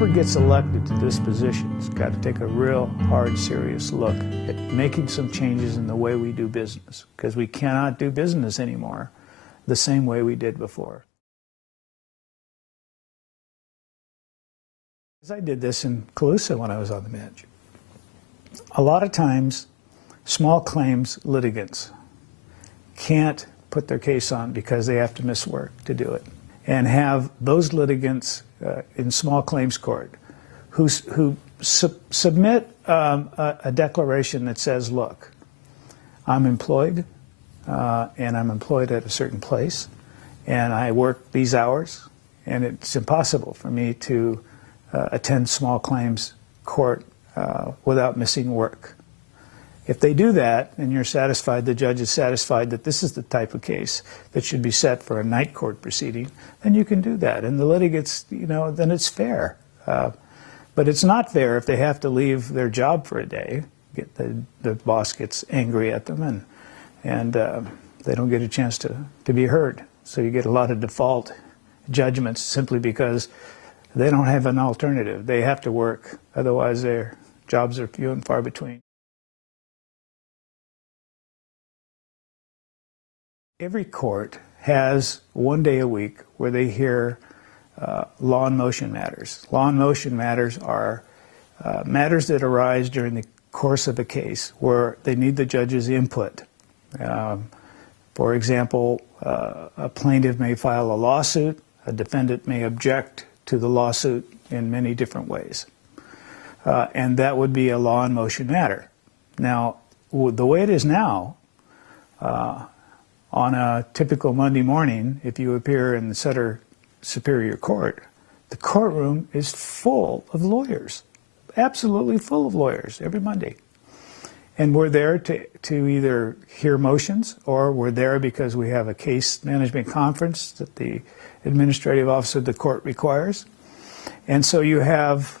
whoever gets elected to this position has got to take a real hard, serious look at making some changes in the way we do business, because we cannot do business anymore the same way we did before. I did this in Colusa when I was on the bench. A lot of times, small claims litigants can't put their case on because they have to miss work to do it, and have those litigants in small claims court who submit a declaration that says, look, I'm employed, and I'm employed at a certain place, and I work these hours, and it's impossible for me to attend small claims court without missing work. If they do that, and you're satisfied, the judge is satisfied that this is the type of case that should be set for a night court proceeding, then you can do that. And the litigants, then it's fair. But it's not fair if they have to leave their job for a day. The boss gets angry at them, and they don't get a chance to be heard. So you get a lot of default judgments simply because they don't have an alternative. They have to work. Otherwise, their jobs are few and far between. Every court has one day a week where they hear law and motion matters. Law and motion matters are matters that arise during the course of a case where they need the judge's input. For example, a plaintiff may file a lawsuit. A defendant may object to the lawsuit in many different ways. And that would be a law and motion matter. Now, the way it is now, on a typical Monday morning, if you appear in the Sutter Superior Court, the courtroom is full of lawyers, absolutely full of lawyers every Monday. And we're there to either hear motions, or we're there because we have a case management conference that the administrative office of the court requires. And so you have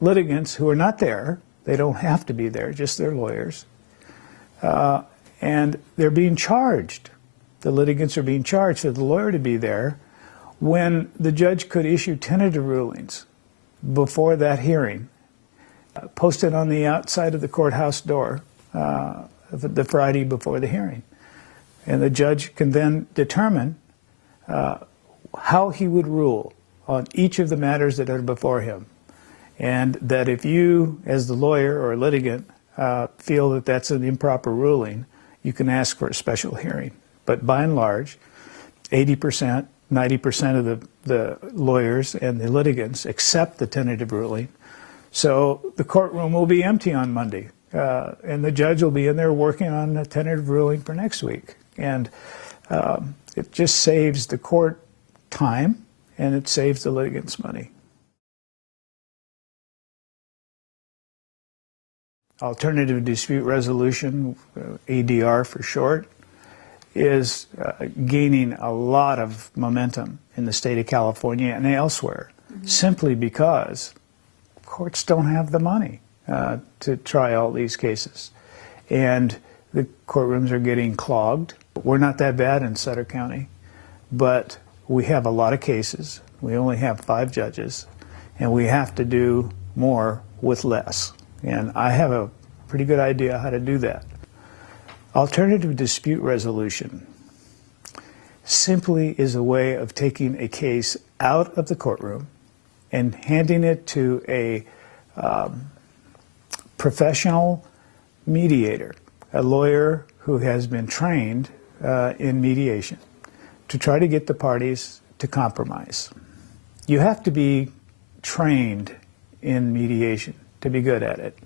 litigants who are not there. They don't have to be there, just their lawyers. And they're being charged. The litigants are being charged for the lawyer to be there when the judge could issue tentative rulings before that hearing, posted on the outside of the courthouse door the Friday before the hearing. And the judge can then determine how he would rule on each of the matters that are before him. And that if you, as the lawyer or litigant, feel that that's an improper ruling, you can ask for a special hearing. But by and large, 80%, 90% of the lawyers and the litigants accept the tentative ruling. So the courtroom will be empty on Monday, and the judge will be in there working on a tentative ruling for next week. And it just saves the court time, and it saves the litigants money. Alternative dispute resolution, ADR for short, is gaining a lot of momentum in the state of California and elsewhere, simply because courts don't have the money to try all these cases. And the courtrooms are getting clogged. We're not that bad in Sutter County, but we have a lot of cases. We only have 5 judges, and we have to do more with less. And I have a pretty good idea how to do that. Alternative dispute resolution simply is a way of taking a case out of the courtroom and handing it to a professional mediator, a lawyer who has been trained in mediation, to try to get the parties to compromise. You have to be trained in mediation to be good at it.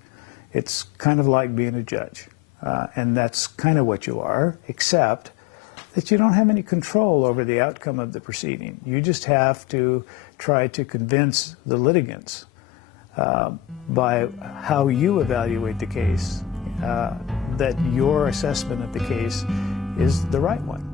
It's kind of like being a judge, and that's kind of what you are, except that you don't have any control over the outcome of the proceeding. You just have to try to convince the litigants by how you evaluate the case that your assessment of the case is the right one.